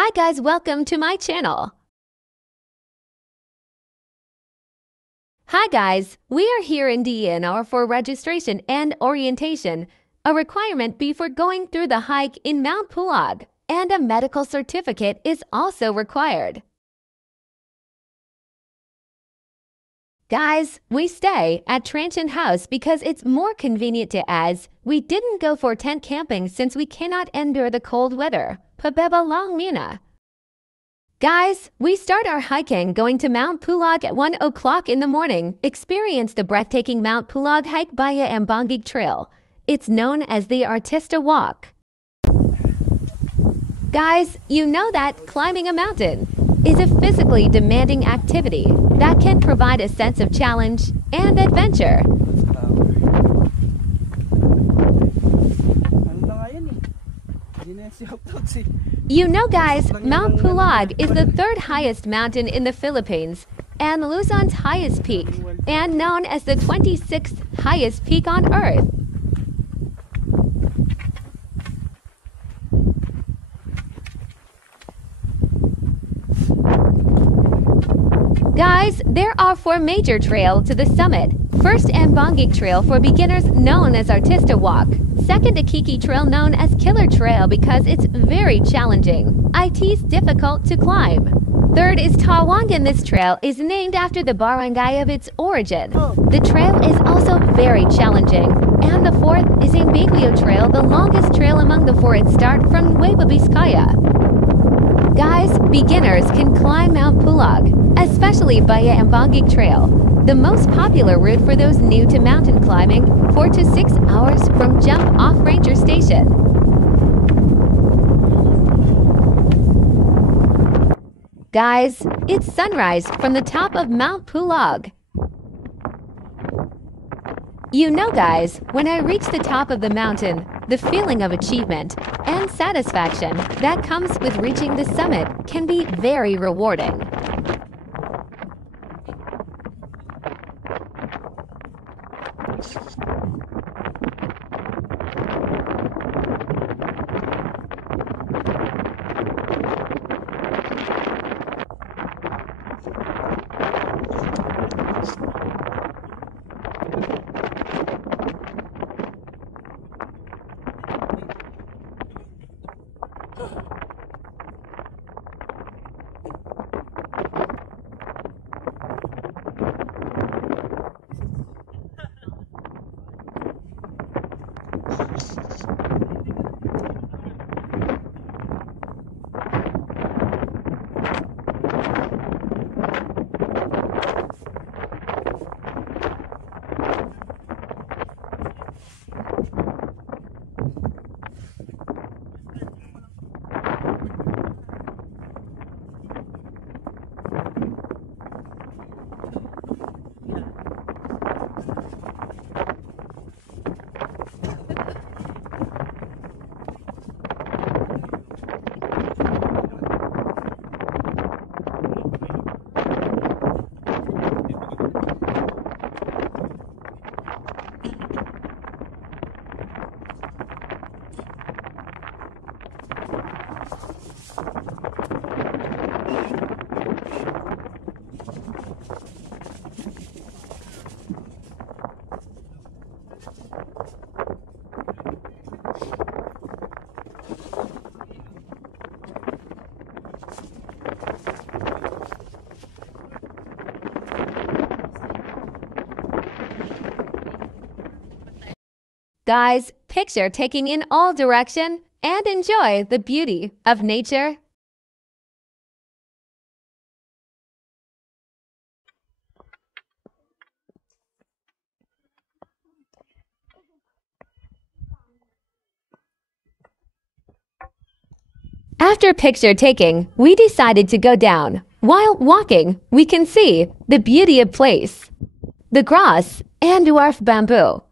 Hi guys, welcome to my channel. Hi guys, we are here in DNR for registration and orientation, a requirement before going through the hike in Mount Pulag, and a medical certificate is also required. Guys, we stay at Transient House because it's more convenient to us. We didn't go for tent camping since we cannot endure the cold weather. Pabeba Long Muna. Guys, we start our hiking going to Mount Pulag at 1 o'clock in the morning. Experience the breathtaking Mount Pulag hike via AMBANGEG Trail. It's known as the ARTISTA Walk. Guys, you know that climbing a mountain is a physically demanding activity that can provide a sense of challenge and adventure. You know guys, Mount Pulag is the third highest mountain in the Philippines and Luzon's highest peak, and known as the 26th highest peak on Earth. Guys, there are 4 major trails to the summit. First, AMBANGEG Trail for beginners known as Artista Walk. Second, AKIKI Trail known as Killer Trail because it's very challenging. It's difficult to climb. Third is TAWANGAN. This trail is named after the barangay of its origin. The trail is also very challenging. And the fourth is AMBAGUIO Trail, the longest trail among the 4. It starts from NUEVA, VIZCAYA. Guys, beginners can climb Mount Pulag, especially via AMBANGEG Trail, the most popular route for those new to mountain climbing, 4 to 6 hours from Jump Off Ranger Station. Guys, it's sunrise from the top of Mount Pulag. You know guys, when I reach the top of the mountain, the feeling of achievement and satisfaction that comes with reaching the summit can be very rewarding. Guys, picture taking in all direction and enjoy the beauty of nature. After picture taking, we decided to go down. While walking, we can see the beauty of place, the grass and dwarf bamboo.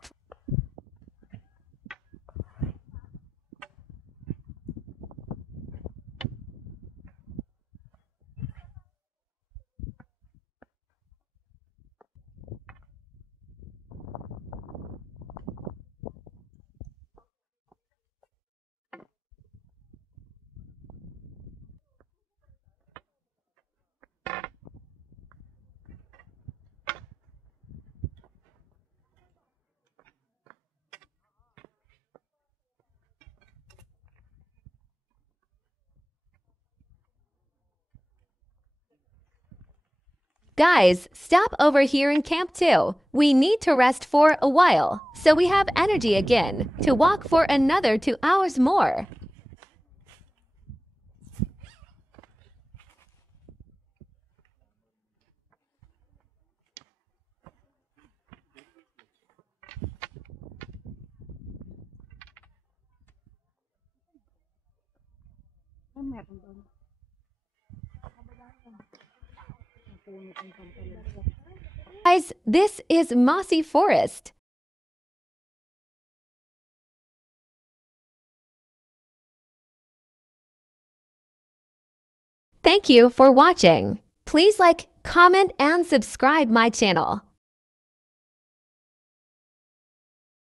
Guys, stop over here in Camp 2. We need to rest for a while, so we have energy again to walk for another 2 hours more. Guys, this is mossy forest. Thank you for watching. Please like, comment, and subscribe my channel.